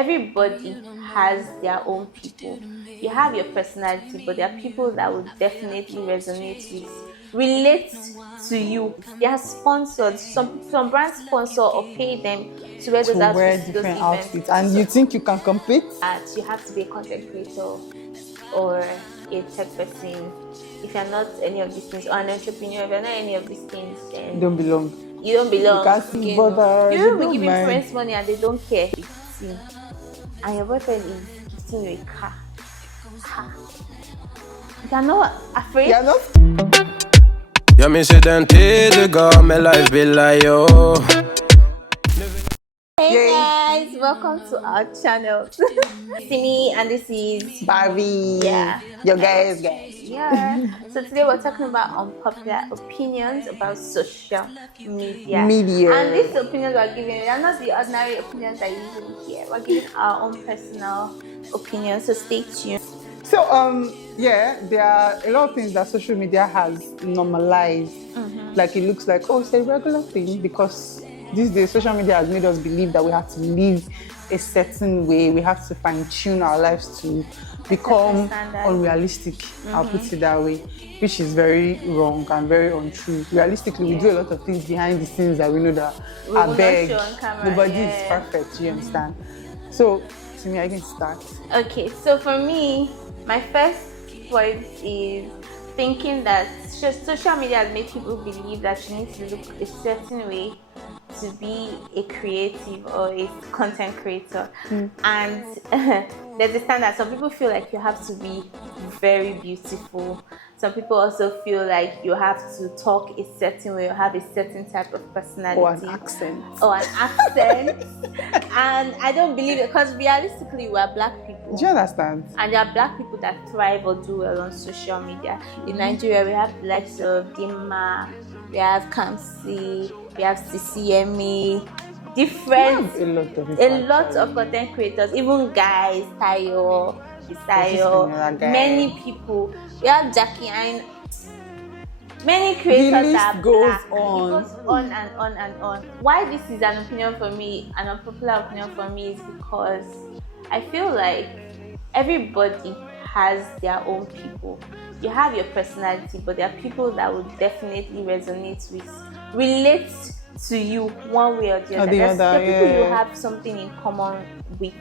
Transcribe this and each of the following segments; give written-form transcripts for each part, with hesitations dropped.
everybody has their own people. You have your personality, but there are people that would definitely resonate with, relate to you. They are sponsored. Some brands sponsor or pay them to wear those To outfits. wear to those different events. outfits, and you think you can compete? You have to be a content creator or a tech person. If you're not any of these things, or an entrepreneur, if you're not any of these things, then You don't belong. you don't belong. You can't be bothered. You will be don't giving mind. friends money and they don't care. And your boyfriend is gifting you a car. You're not afraid. You're not. Yeah, me say then take the go, my life be like yo. Hey Yay. guys, welcome to our channel. It's me and this is Barbie. Yeah. Your guys. Yeah. So today we're talking about unpopular opinions about social media. And these opinions we're giving, they're not the ordinary opinions that you usually hear. We're giving our own personal opinions. So stay tuned. So yeah, there are a lot of things that social media has normalized. Like it looks like, oh, it's a regular thing, because these days social media has made us believe that we have to live a certain way. We have to fine-tune our lives to become unrealistic. I'll put it that way, which is very wrong and very untrue. Realistically, we do a lot of things behind the scenes that we know that are big. Nobody is perfect, you understand? So, to me, I can start. Okay, so for me, my first point is thinking that social media has made people believe that you need to look a certain way to be a creative or a content creator. And there's a standard. Some people feel like you have to be very beautiful. Some people also feel like you have to talk a certain way or have a certain type of personality. Or an accent. And I don't believe it, because realistically we are black people. Do you understand? And there are black people that thrive or do well on social media. In Nigeria, we have the likes of Dima, we have Kamsi, we have CCMA, different, a lot of content creators, even guys, Tayo, Bisayo, many people. We have Jackie and many creators that goes black. on. It goes on and on and on. Why this is an opinion for me, an unpopular opinion for me, is because I feel like everybody has their own people. You have your personality, but there are people that will definitely resonate with, relate to you one way or the other. There are people you have something in common with.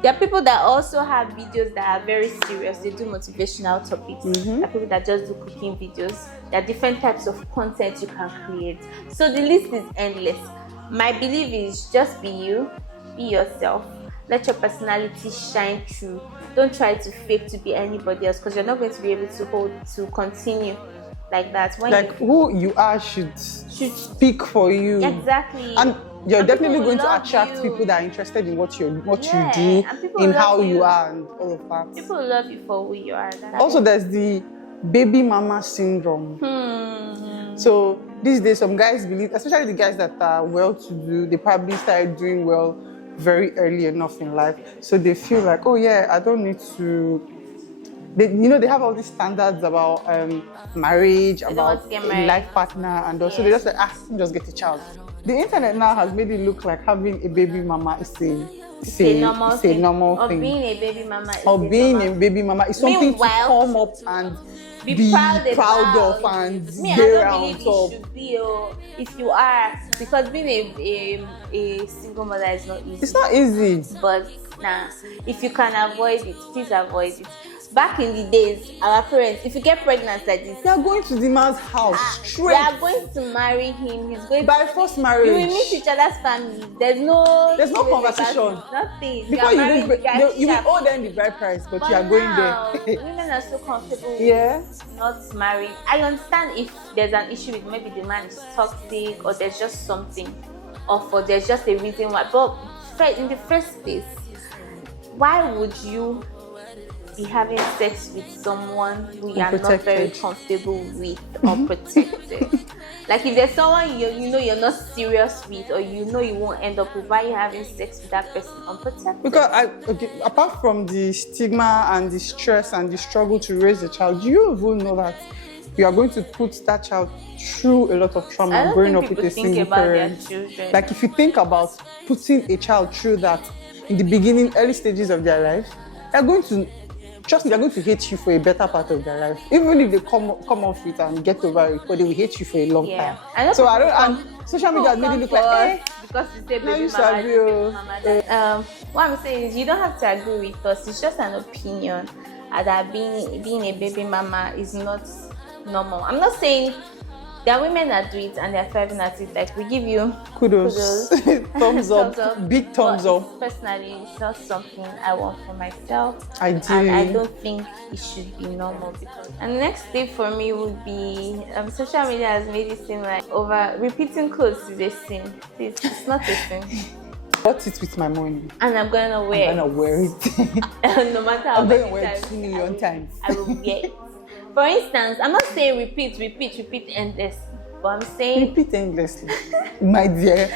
There are people that also have videos that are very serious. They do motivational topics. There are people that just do cooking videos. There are different types of content you can create. So the list is endless. My belief is just be you, be yourself. Let your personality shine through. Don't try to fake to be anybody else, because you're not going to be able to continue like that. Who you are should speak for you. Exactly. And you're definitely going to attract people that are interested in what you do, in how you are, and all of that. People love you for who you are. Also, there's the baby mama syndrome. So these days, some guys believe, especially the guys that are well-to-do, they probably started doing well very early enough in life. So they feel like, oh yeah, I don't need to. They have all these standards about marriage, about a life partner, and also they just say, just get a child. The internet now has made it look like having a baby mama is a normal thing. Or being a baby mama is something to come up and be proud of and bear on top. You should be, if you are, because being a single mother is not easy. It's not easy. But if you can avoid it, please avoid it. Back in the days, our parents, if you get pregnant like this, they are going to the man's house straight. They are going to marry him. He's going by forced marriage. You will meet each other's family. There's no conversation. Nothing. Because you will owe them the bride price, but you are going there. Women are so comfortable with not marrying. I understand if there's an issue with maybe the man is toxic, or there's just something, or there's just a reason why. But in the first place, why would you be having sex with someone who you are not very comfortable with or protected? Like if there's someone you know you're not serious with, or you know you won't end up with, why are you having sex with that person unprotected? Because apart from the stigma and the stress and the struggle to raise a child, you even know that you are going to put that child through a lot of trauma growing up with a single parent. Their children. Like if you think about putting a child through that, in the beginning, early stages of their life, they're going to, trust me, they're going to hate you for a better part of their life. Even if they come off it and get over it, but they will hate you for a long time. So I don't, and social media has made it look like, because you say now baby you mama, sabi, mama. What I'm saying is, you don't have to agree with us. It's just an opinion that being a baby mama is not normal. I'm not saying there are women that do it and they're thriving at it. Like, we give you kudos. Thumbs up, big thumbs up. Personally, it's not something I want for myself. Ideally. And I don't think it should be normal. And the next thing for me would be, social media has made it seem like repeating clothes is a sin. It's not a sin. Bought it with my money. And I'm gonna wear it. No matter how I'm many gonna wear it times 2 million times. I will wear it. For instance, I'm not saying repeat endlessly, but I'm saying repeat endlessly, my dear.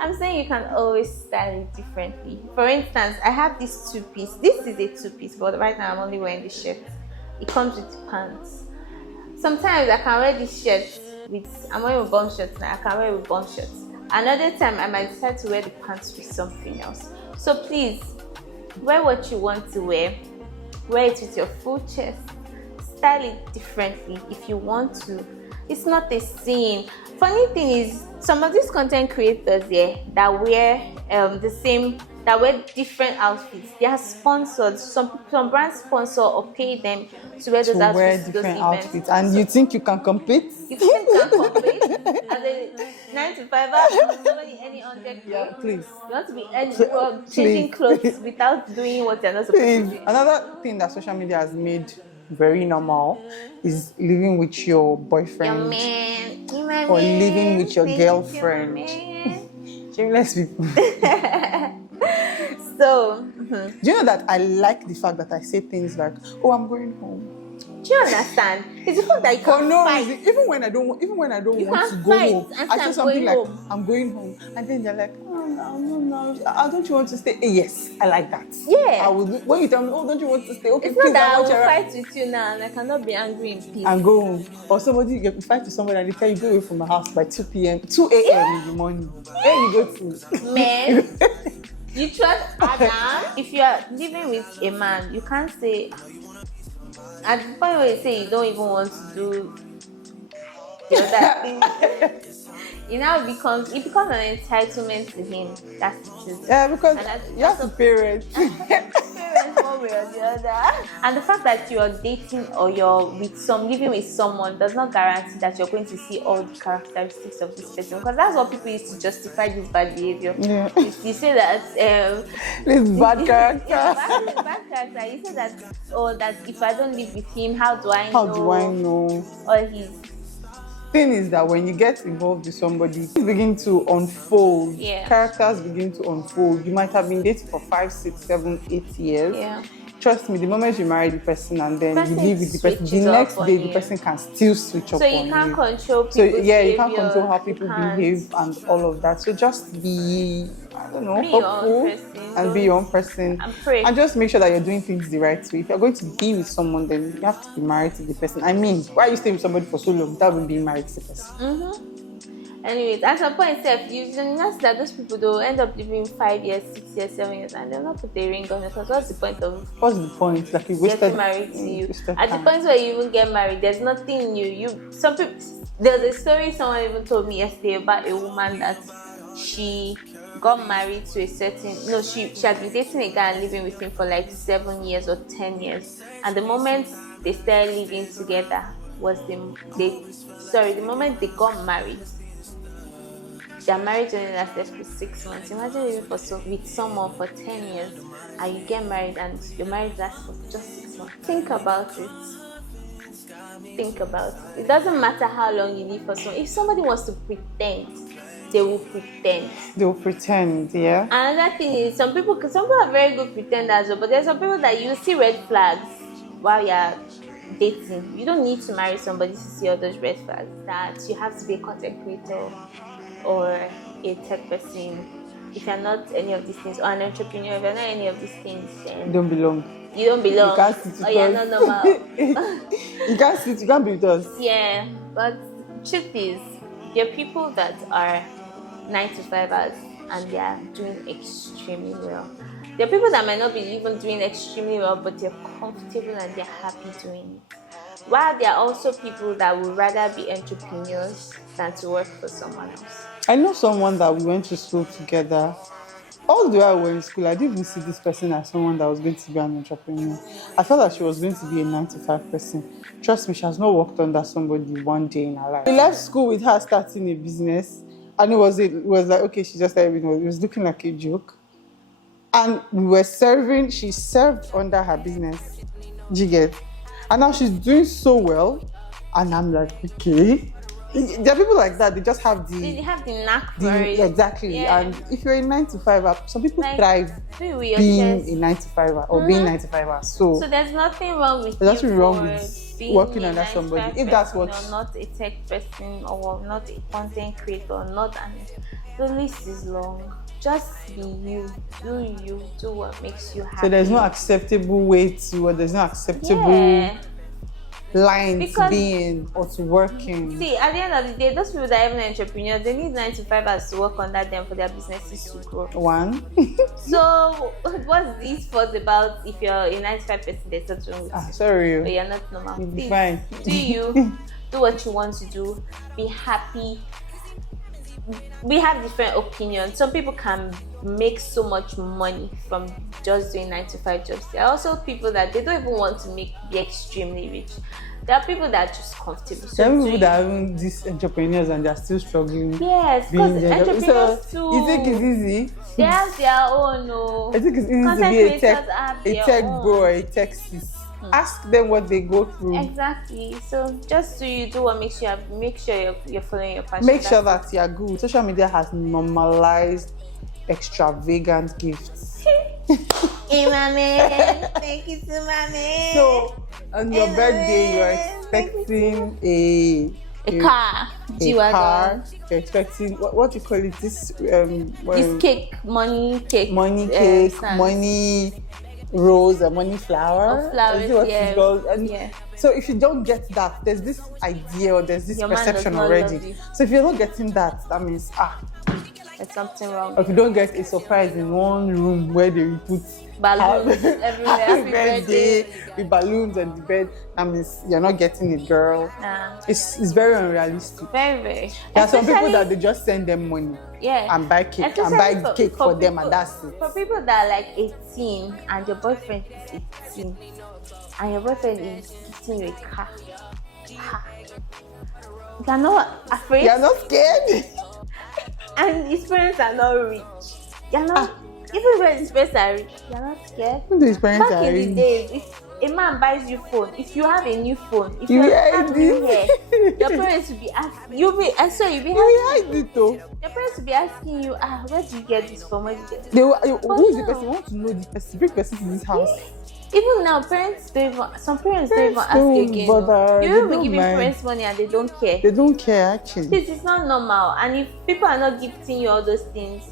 I'm saying you can always style it differently. For instance, I have this two-piece. This is a two-piece, but right now I'm only wearing the shirt. It comes with pants. Sometimes I can wear this shirt I'm wearing bum shorts now. I can wear it with bum shorts. Another time I might decide to wear the pants with something else. So please, wear what you want to wear. Wear it with your full chest. Style it differently if you want to. It's not a sin. Funny thing is, some of these content creators here that wear different outfits, they are sponsored. Some brands sponsor or pay them to wear those outfits to different those events. outfits. And you think you can compete? You think you can compete? As a 9 to 5er, nobody any on deck. Yeah, please. You want to be changing clothes without doing what you're not supposed to do. Another thing that social media has made very normal is living with your boyfriend, your man, or living with your girlfriend. Shameless people. So, do you know that I like the fact that I say things like, "Oh, I'm going home." Do you understand? It's the fact that you can't fight. Reason. Even when I don't want to go home, I say something like, "I'm going home," and then they're like, "Oh no, don't you want to stay?" Yes, I like that. Yeah. I will. When you tell me, "Oh, don't you want to stay?" Okay, it's please. Not that I will fight with you now, and I cannot be angry in peace. And go home. Or you fight with somebody and they tell you go away from my house by 2 a.m. in the morning. Where you go to? Man. You trust Adam? If you are living with a man, you can't say, at the point where you say you don't even want to do the other thing, it becomes an entitlement to him. That's the truth. Yeah, because you have to parent. One way or the other. And the fact that you're dating or you're living with someone does not guarantee that you're going to see all the characteristics of this person, because that's what people use to justify this bad behavior. Yeah. You say that this bad character. Bad character. You say that if I don't live with him, how do I know? Or his thing is that when you get involved with somebody, things begin to unfold. Yeah. Characters begin to unfold. You might have been dating for 5, 6, 7, 8 years. Yeah. Trust me, the moment you marry the person and then you live with the person, the next day the person can still switch up on you. So you can't control people's behavior. You can't control how people behave and all of that. So just be, hopeful and be your own person. And just make sure that you're doing things the right way. If you're going to be with someone, then you have to be married to the person. I mean, why are you staying with somebody for so long without being married to the person? Mm-hmm. Anyways, at some point, you notice that those people will end up living 5 years, 6 years, 7 years, and they'll not put a ring on it. Because what's the point of? What's the point? Like you getting married to you. At the point where you even get married, there's nothing new. There's a story someone even told me yesterday about a woman that she got married to she had been dating a guy and living with him for like 7 years or 10 years, and the moment they started living together was the moment they got married. Their marriage only lasted for 6 months. Imagine living with someone for 10 years and you get married and your marriage lasts for just 6 months. Think about it. It doesn't matter how long you live for someone. If somebody wants to pretend, they will pretend. Yeah. Another thing is, some people are very good pretenders, but there's some people that you see red flags while you're dating. You don't need to marry somebody to see all those red flags. That you have to be a content creator or a tech person. If you're not any of these things, or an entrepreneur, if you're not any of these things, then you don't belong. You don't belong. You can't sit with us. You're not normal. You can't be with us. Yeah, but truth is, there are people that are 9 to 5 hours and they are doing extremely well. There are people that might not be even doing extremely well, but they're comfortable and they're happy doing it. While there are also people that would rather be entrepreneurs than to work for someone else. I know someone that we went to school together. All the way I was in school, I didn't even see this person as someone that was going to be an entrepreneur. I felt like she was going to be a 9 to 5 person. Trust me, she has not worked under somebody one day in her life. We left school with her starting a business, and it was like, okay, she just started, it was looking like a joke. And we were serving, she served under her business. Do you get? And now she's doing so well. And I'm like, okay. There are people like that, they just have They have the knack for it. Exactly. Yeah. And if you're a 9 to 5, some people Like, thrive be with your being chest. a 9 to 5 or being 9 to 5. So there's nothing wrong with there's nothing you wrong for with being working a under 9 to somebody. 5 If that's person what or not a tech person or not a content creator or not the list is long. Just be you, do what makes you happy. so there's no acceptable way to, or there's no acceptable line to Because- being or to working. See, at the end of the day, those people that are even entrepreneurs, they need 9 to 5 to work under them for their businesses to grow. One. So, what's this fault about if you're a 9 to 5 person, there's something wrong with you? Sorry. But you're not normal. You'll be Please, fine. do you, do what you want to do, be happy. We have different opinions. Some people can make so much money from just doing 9 to 5 jobs. There are also people that they don't even want to be extremely rich. There are people that are just comfortable. So There are do people that are these entrepreneurs and they're still struggling. yes, being because there. entrepreneurs So too. you think it's easy? They have their own. No. I think it's easy to Content be a creators tech, have a their tech own. bro or a tech sis. Ask them what they go through. Exactly. So just do what makes you happy. Make sure you're following your passion. Make sure that you're good. Social media has normalized extravagant gifts. Hey, mommy. Thank you to mommy. So on your birthday, you're expecting a car, a G-Wagon. car. You're expecting what do you call it? This This cake, money cake, stands. money rose, and money flower. Or flowers, Is it what yeah. it's called? And Yeah. so if you don't get that, there's this idea or there's this Your man perception does not already. love you. So if you're not getting that, that means There's something wrong. or if you don't get a surprise in one room where they put Balloons everywhere. Happy birthday. with balloons on the bed, that means you're not getting it, girl. Nah. It's very unrealistic. Very, very. There are some people Especially- that they just send them money yeah. and buy cake and Especially buy cake for them, people- and that's it. For people that are like 18 and your boyfriend is 18 and your boyfriend is gifting you a car. You're not afraid You're not scared. and his parents are not rich. You're not even when his parents are rich, you're not scared. Even though his parents Back are in the rich. days, if a man buys you phone, if you have a new phone, if You you hide have new hair, it. your parents will be asking you'll be asking You hide it though. your parents will be asking you, where do you get this from? Where do you get this? They will, who is the no. person? You want to know the person, bring person to this house. Even now, parents don't even. Some parents don't even Parents ask don't again. bother, You they will be don't giving mind. parents money and they don't care. They don't care actually. This is not normal. And if people are not gifting you all those things,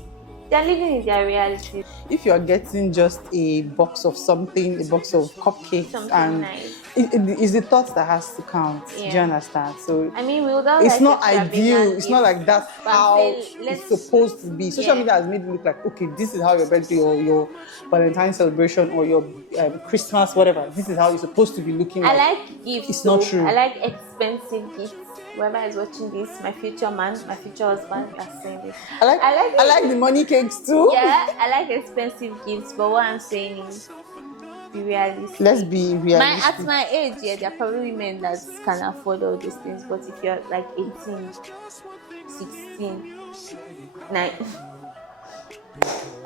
they are living in their reality. If you are getting just a box of something, a box of cupcakes, Something and nice. it's the thought that has to count. Do you Yeah. understand? So I mean, we would all it's like not extravagant ideal. It's not gifts, like that's but I'm how saying, it's let's- supposed to be. Social Yeah. media has made it look like, okay, this is how your birthday or your Valentine's celebration or your Christmas, whatever. This is how you're supposed to be looking I like. like gifts. It's not though. true. I like expensive gifts. Whoever is watching this, my future man, my future husband, that's saying this. I like the money cakes too. Yeah, I like expensive gifts, but what I'm saying is be realistic. Let's be realistic. At my age, yeah, there are probably men that can afford all those things, but if you're like 18, 16, 9,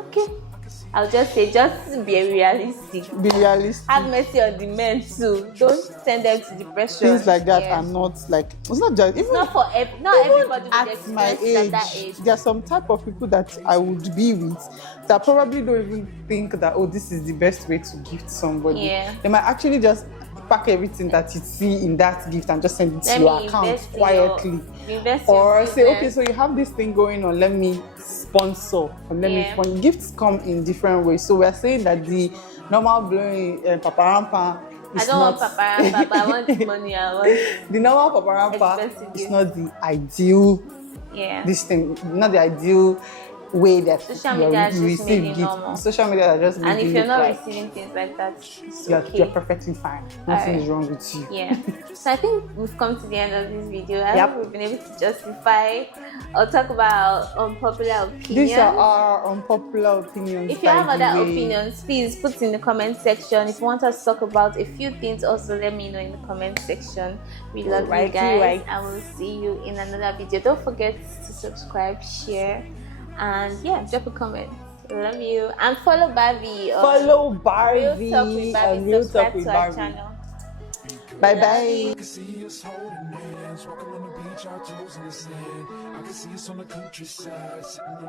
okay, I'll just say, just be realistic. Be realistic. Have mercy on the men too. Don't send them to depression. Things like that Yeah. are not like, it's not just even Not for not even everybody would at my experience at that age, age. there are some type of people that I would be with that probably don't even think that, oh, this is the best way to gift somebody. Yeah. They might actually just pack everything that you see in that gift and just send it to Let your me account invest in quietly. invest Or in say, okay, business. so you have this thing going on, let me sponsor or let me Yeah. sponsor. Gifts come in different ways. So we're saying that the normal blowing paparampa I is don't not want paparazzi, but I want money. I want the normal paparampa Expensive is gift. not the ideal yeah. this thing, not the ideal way that Social media has you just made receive it gifts. normal. Social media has just And made if you you're look not like receiving things like that, it's you're okay. perfectly fine. Nothing Alright. is wrong with you. Yeah. So I think we've come to the end of this video. I Yep. hope we've been able to justify or talk about unpopular opinions. These are our unpopular opinions. If you by have the other way. opinions, please put in the comment section. If you want us to talk about a few things, also let me know in the comment section. We love you guys, and we'll see you in another video. Don't forget to subscribe, share, and yeah, drop a comment. Love you, and follow Barbie. Follow Real Barbie Talk with Barbie. and Real Subscribe Talk with to our Barbie. channel. Bye Love bye. you. I can see us holding hands, walking on the beach, our toes in the sand. I can see us on the countryside, sitting on the